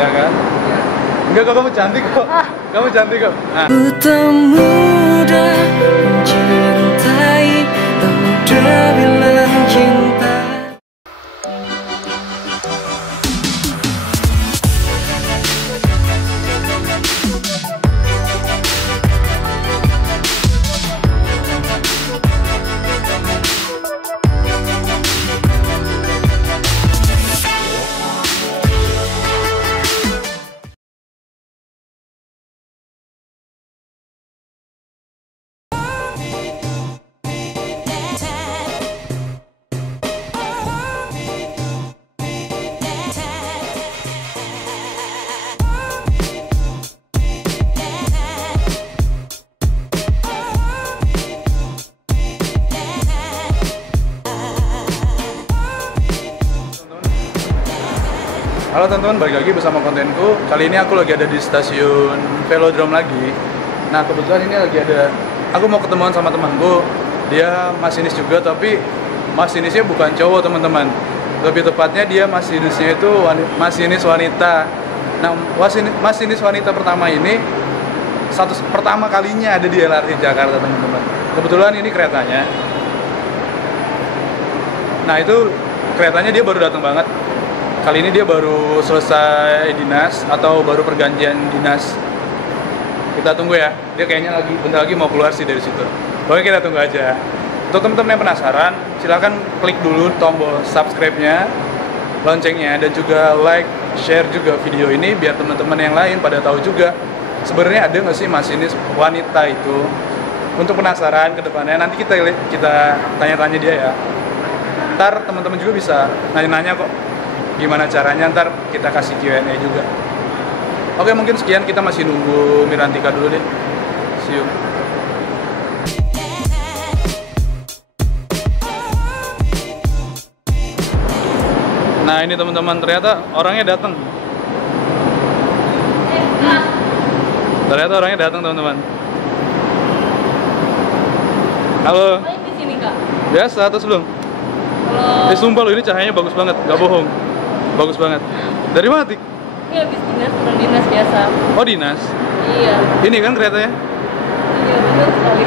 ya kan? Ya. Enggak kok, kamu cantik kok. Kamu cantik kok. Nah. Ku tak mudah mencintai, tak mudah bilang cinta. Halo teman-teman, balik lagi bersama kontenku. Kali ini aku lagi ada di stasiun Velodrome lagi. Nah kebetulan ini lagi ada, aku mau ketemuan sama temanku. Dia masinis juga, tapi masinisnya bukan cowok teman-teman. Lebih tepatnya dia masinisnya itu masinis wanita. Nah masinis wanita pertama ini pertama kalinya ada di LRT Jakarta teman-teman. Kebetulan ini keretanya. Nah itu keretanya dia baru datang banget. Kali ini dia baru selesai dinas atau baru pergantian dinas. Kita tunggu ya. Dia kayaknya bentar lagi mau keluar sih dari situ. Pokoknya kita tunggu aja. Untuk teman-teman yang penasaran, silahkan klik dulu tombol subscribe-nya, loncengnya, dan juga like, share juga video ini biar teman-teman yang lain pada tahu juga sebenarnya ada nggak sih masinis wanita itu. Untuk penasaran ke depannya nanti kita tanya-tanya dia ya. Ntar teman-teman juga bisa nanya-nanya kok. Gimana caranya, ntar kita kasih Q&A juga. Oke, mungkin sekian, kita masih nunggu Mirantika dulu deh. See you. Nah ini teman-teman, ternyata orangnya datang. Ternyata orangnya datang teman-teman. Halo. Di sini Kak. Biasa, terus belum? Halo. Sumpah lo, ini cahayanya bagus banget, gak bohong. Bagus banget. Dari mana, Tik? Iya, habis dinas, bukan dinas biasa. Oh, dinas? Iya. Ini kan keretanya? Iya, betul sekali.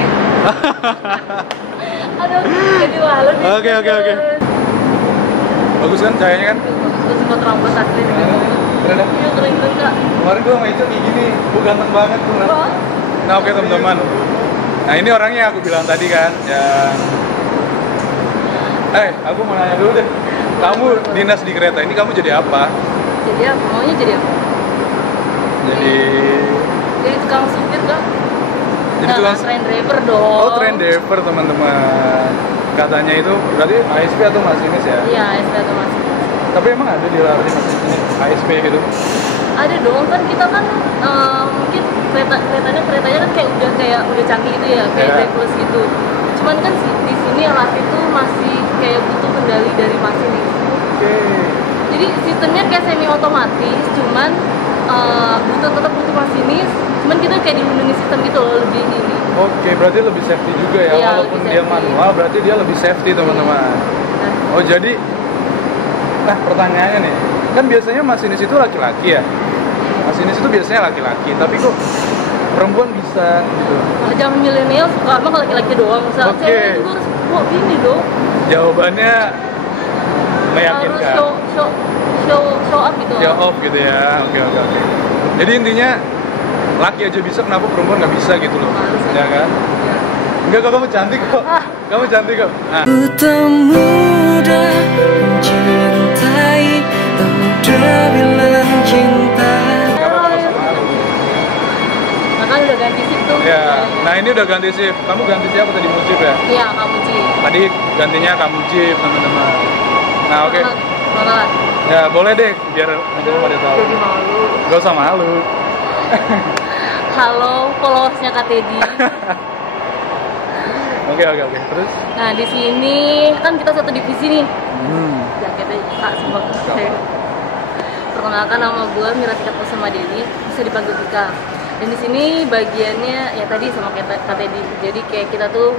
Aduh, jadi malu nih. Oke. Bagus kan cahayanya kan? Bagus buat rambut asli nih. Keren ya? Iya, keren Kak. Kemarin gue sama Ica kayak gini, gue ganteng banget tuh. Nah oke teman-teman. Nah ini orangnya aku bilang tadi kan, yang aku mau nanya dulu deh. Kamu dinas di kereta ini, kamu jadi apa? Jadi apa? Maunya jadi apa? Jadi tukang supir Kak. Jadi tukang train driver dong. Oh, train driver teman-teman. Katanya itu berarti ASP atau masinis ya? Iya, ASP atau masinis. Tapi emang ada di LRT masinis ASP gitu? Ada dong, kan kita kan mungkin keretanya kan kayak udah canggih gitu ya, kayak driverless gitu. Cuman kan di sini LRT itu masih kayak butuh kendali dari masinis. Oke. Jadi sistemnya kayak semi otomatis, cuman tetap butuh masinis. Cuman kita kayak dilindungi sistem gitu loh, lebih ini. Oke, berarti lebih safety juga ya, iya, walaupun dia manual, berarti dia lebih safety teman-teman. Oh jadi, nah pertanyaannya nih, kan biasanya masinis itu laki-laki ya? Masinis itu biasanya laki-laki, tapi kok perempuan bisa gitu? Nah, zaman milenial suka emang laki-laki doang, misalnya cewek juga harus kok gini dong. Jawabannya meyakinkan. Harus show up gitu. Show off gitu ya, oke. Jadi intinya laki aja bisa, kenapa perempuan nggak bisa gitu loh? Ya kan? Ya. Enggak kok, kamu cantik kok. Kamu cantik kok. Nah. Ku tak mudah mencintai, tak mudah bilang cinta. Gak apa-apa, gak usah malu. Nah kan udah ganti shift tuh. Ya, nah ini udah ganti shift. Kamu ganti siapa tadi, Mujib ya? Iya, kamu Ci. Tadi gantinya kamu Mujib, teman-teman. Nah oke. Mana? Ya boleh deh, biar teman-teman pada tahu. Jadi malu. Gak usah malu. Halo, followersnya Kak Teddy. Oke. Terus? Nah di sini kan kita satu divisi nih. Jaketnya Kak semua. Perkenalkan, nama gue Mirantika Kusuma Dewi, bisa dipanggil Tika. Dan di sini bagiannya ya tadi sama kayak Kak Teddy. Jadi kayak kita tuh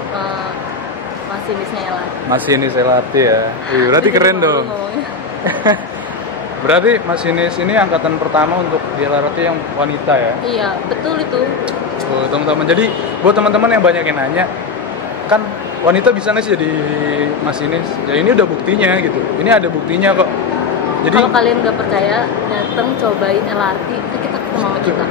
masinisnya LRT. Masinis LRT ya. Berarti keren dong. Berarti masinis ini angkatan pertama untuk di LRT yang wanita ya? Iya, betul itu. Tuh, teman-teman. Jadi buat teman-teman yang banyak yang nanya, kan wanita bisa nggak sih jadi masinis? Ya ini udah buktinya gitu. Ini ada buktinya kok. Jadi Kalau kalian nggak percaya, datang cobain LRT, nanti kita ketemu sama kita.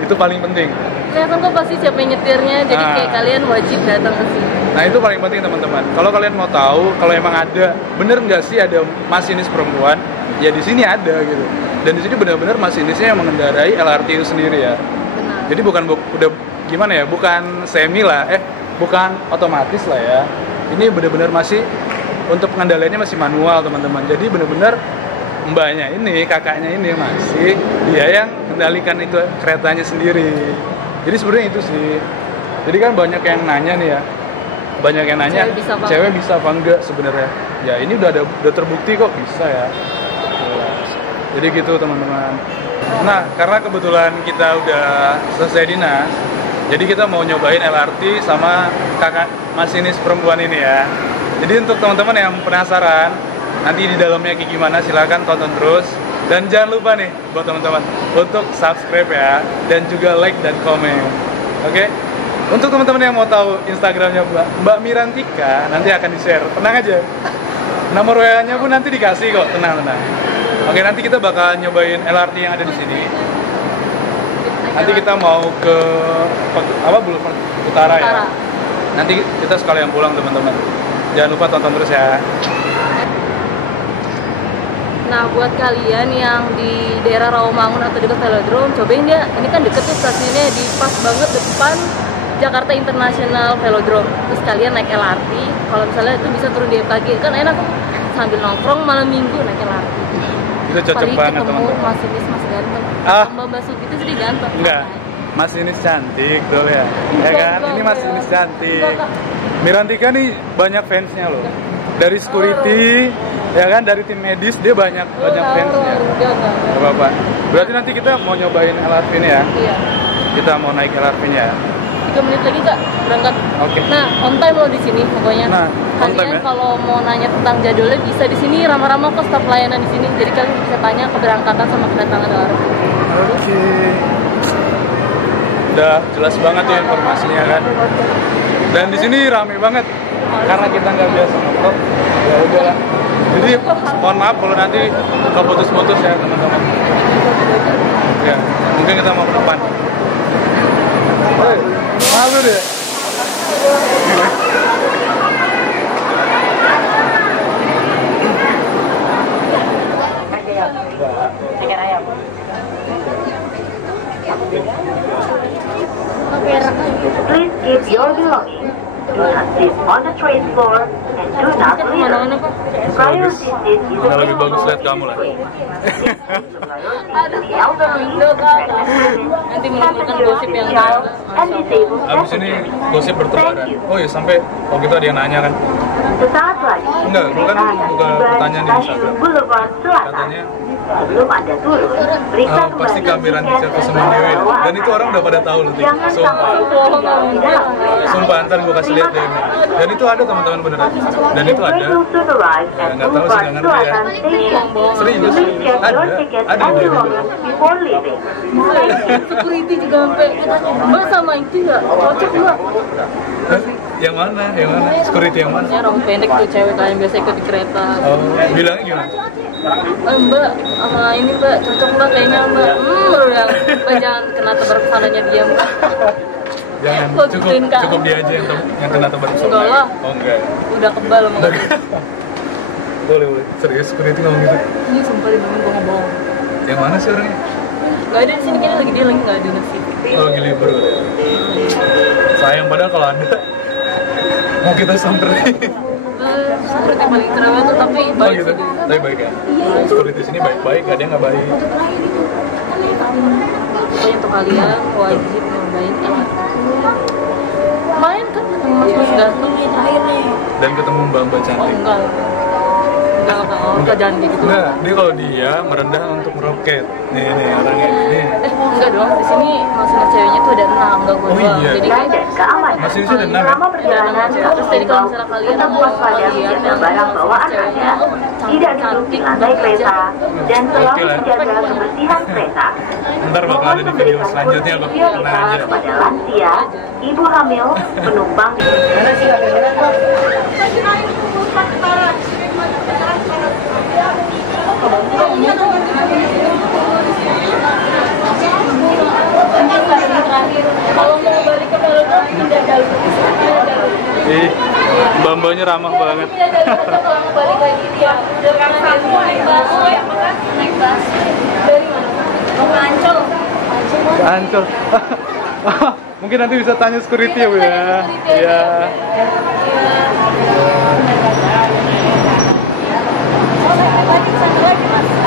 itu paling penting. Kelihatan kok pasti siapa yang nyetirnya, jadi Nah. kayak kalian wajib datang ke sini. Nah itu paling penting teman-teman. Kalau kalian mau tahu, kalau emang ada, bener nggak sih ada masinis perempuan? Ya di sini ada gitu. Dan di sini benar-benar masinisnya yang mengendarai LRT itu sendiri ya. Benar. Jadi bukan udah gimana ya? Bukan semi lah, bukan otomatis lah ya. Ini benar-benar masih untuk pengendaliannya masih manual teman-teman. Jadi benar-benar mbaknya ini, kakaknya ini masih dia yang kendalikan itu keretanya sendiri. Jadi sebenarnya itu sih. Jadi kan banyak yang nanya nih ya. Banyak yang nanya, cewek bisa apa enggak sebenarnya? Ya ini udah terbukti kok bisa ya. Jadi gitu teman-teman. Nah, karena kebetulan kita udah selesai dinas, jadi kita mau nyobain LRT sama kakak masinis perempuan ini ya. Jadi untuk teman-teman yang penasaran, nanti di dalamnya kayak gimana silahkan tonton terus. Dan jangan lupa nih buat teman-teman untuk subscribe ya, dan juga like dan komen. Oke? Untuk teman-teman yang mau tahu Instagramnya Mbak Mirantika, nanti akan di-share. Tenang aja. Nomor WA-nya pun nanti dikasih kok, tenang. Oke, nanti kita bakal nyobain LRT yang ada di sini. Nanti kita mau ke Boulevard Utara ya. Nanti kita sekalian pulang teman-teman. Jangan lupa tonton terus ya. Nah, buat kalian yang di daerah Rawamangun atau dekat Velodrome, cobain ya. Ini kan deket tuh stasiunnya, di pas banget depan Jakarta International Velodrome. Terus kalian naik LRT, kalau misalnya itu bisa turun di pagi, kan enak tuh sambil nongkrong malam minggu naik LRT. Itu cocok Apalagi banget ketemu teman-teman. masinis mas ganteng. Ah. Mbak Basuki itu jadi ganteng. Enggak, masinis cantik tuh ya. Ya kan? Ini masinis cantik. Mirantika nih banyak fansnya loh. Dari security, ya kan, dari tim medis dia banyak fansnya. Enggak. Gak apa-apa. Berarti nanti kita mau nyobain LRT ini ya. Iya. Kita mau naik LRT-nya. 3 menit lagi Kak berangkat. Oke. Nah, on time loh di sini pokoknya. Nah, on time Kalian ya? kalau mau nanya tentang jadwalnya bisa di sini, ramah-ramah kok staf pelayanan di sini. Jadi kalian bisa tanya keberangkatan sama kedatangan LRT. Oke. Udah jelas banget tuh informasinya kan. Dan di sini rame banget karena kita nggak biasa nonton. Ya udahlah. Jadi mohon maaf kalau nanti keputus-putus ya teman-teman. Ya, mungkin kita mau ke depan. Malu deh. Please keep your belongings. Do not sit on the train floor and do not litter. Kemana-mana kok. Priority seat is Udah lebih bagus lihat kamu lah. The elderly, Nanti menimbulkan gosip yang child, and disabled Abis ini passengers. gosip bertebaran. Oh iya, sampai waktu itu ada yang nanya kan. Sesaat lagi, Enggak, dulu kan buka pertanyaan di stasiun Instagram. Boulevard Selatan. Katanya Sebelum Anda turun, periksa pasti kembali kamera tiket Tika dan Semendewi. bawa Dan itu orang udah pada tahu loh, Tik. Jangan Sumpah. sampai tertinggal di dalam kereta. Sumpah, ntar gue kasih lihat deh. Dan itu ada teman-teman beneran. Dan itu ada. Train will soon arrive Ya, at nggak tahu sih, Boulevard nggak ngerti ya. Selatan Station. Serius? Please check Ada. your ticket Ada and di belongings before leaving. Thank you. security juga sampai ditanya, Mbak sama itu ya cocok Mbak. Hah? Yang mana? Yang mana? Security yang mana? Ya rambut pendek tuh cewek kalian biasa ikut di kereta. Oh, bilangnya gimana? Mbak sama ini Mbak cocok Mbak kayaknya Mbak. Mbak jangan kena tebar pesanannya dia Mbak. Jangan, Kok gituin, Kak? cukup dia aja yang kena tebar pesona. Enggak lah. Oh enggak. Udah kebal sama gue. Boleh. Serius security ngomong gitu? Ini sumpah dia gue ngebohong. Yang mana sih orangnya? Gak ada di sini kayaknya lagi dia lagi nggak ada nasi. Oh, lagi libur. Sayang padahal kalau ada mau kita samperin. Security paling cerewet tuh tapi Oh baik gitu? sih dia. Tapi baik ya? Security sini baik-baik, ada yang nggak baik. Pokoknya untuk kalian wajib nyobain main kan ketemu mas ganteng Dan ketemu mbak-mbak oh cantik. enggak jangan kayak gitu Enggak, dia kalau dia merendah untuk meroket. Nih orangnya. Nih. enggak dong di sini masalah ceweknya tuh ada 6 enggak gue Oh doang iya. jadi Dan keamanan. Masih di sini 6 ya? Selama perjalanan, terus tadi kalau misalnya kalian tetap waspada lihat menjaga barang bawaan ceweknya Anda. tidak duduk di lantai kereta, dan selalu menjaga kebersihan kereta. Ntar bakal ada di video selanjutnya kok. Tenang aja. Kepada lansia, ibu hamil, penumpang kalau mau balik ke Palembang pindah jalur Ih, mbak-mbaknya ramah banget. kalau mau balik lagi dia udah pernah naik bus naik bus dari mana mau ke Ancol Ancol. Mungkin nanti bisa tanya security ya Bu ya. Iya.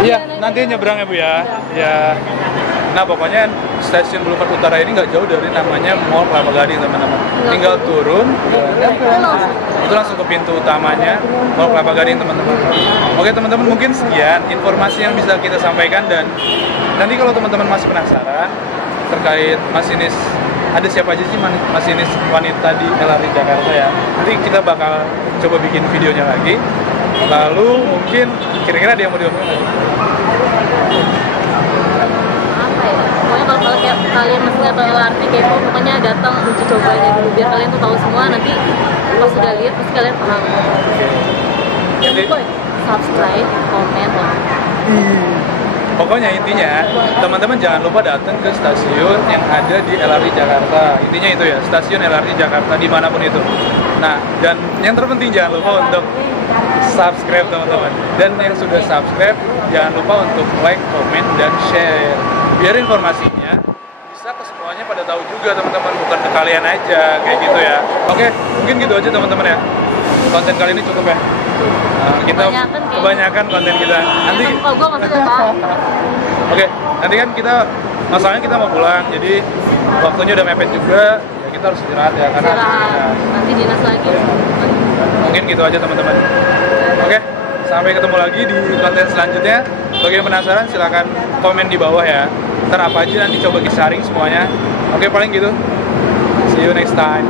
Iya, nanti nyebrang ya Bu ya. Ya. Nah pokoknya stasiun Boulevard Utara ini nggak jauh dari namanya Mall Kelapa Gading teman-teman. Tinggal turun, itu langsung ke pintu utamanya Mall Kelapa Gading teman-teman. Oke teman-teman, mungkin sekian informasi yang bisa kita sampaikan, dan nanti kalau teman-teman masih penasaran terkait masinis, ada siapa aja sih masinis wanita di LRT Jakarta ya, nanti kita bakal coba bikin videonya lagi. Lalu mungkin kira-kira ada yang mau diomongin lagi? Pokoknya kalau kalian masih nggak tahu LRT kayak itu, pokoknya datang uji coba aja dulu biar kalian tuh tahu semua. Nanti pas sudah lihat pasti kalian paham. Jangan lupa subscribe, komen, like. Pokoknya intinya teman-teman jangan lupa datang ke stasiun yang ada di LRT Jakarta. Intinya itu ya, stasiun LRT Jakarta dimanapun itu. Nah, dan yang terpenting jangan lupa untuk subscribe teman-teman. Dan yang sudah subscribe jangan lupa untuk like, komen, dan share. Biar informasinya bisa ke semuanya pada tahu juga teman-teman, bukan ke kalian aja kayak gitu ya. Oke, mungkin gitu aja teman-teman ya. Konten kali ini cukup ya. Kita kebanyakan konten kita. Nanti kalau gue maksudnya apa? Oke, nanti kan kita masalahnya kita mau pulang, jadi waktunya udah mepet juga. Ya kita harus istirahat ya karena nanti dinas lagi. Mungkin gitu aja teman-teman. Oke, sampai ketemu lagi di konten selanjutnya. Bagi yang penasaran silahkan komen di bawah ya. Ntar apa aja nanti coba kita sharing semuanya. Oke, paling gitu. See you next time.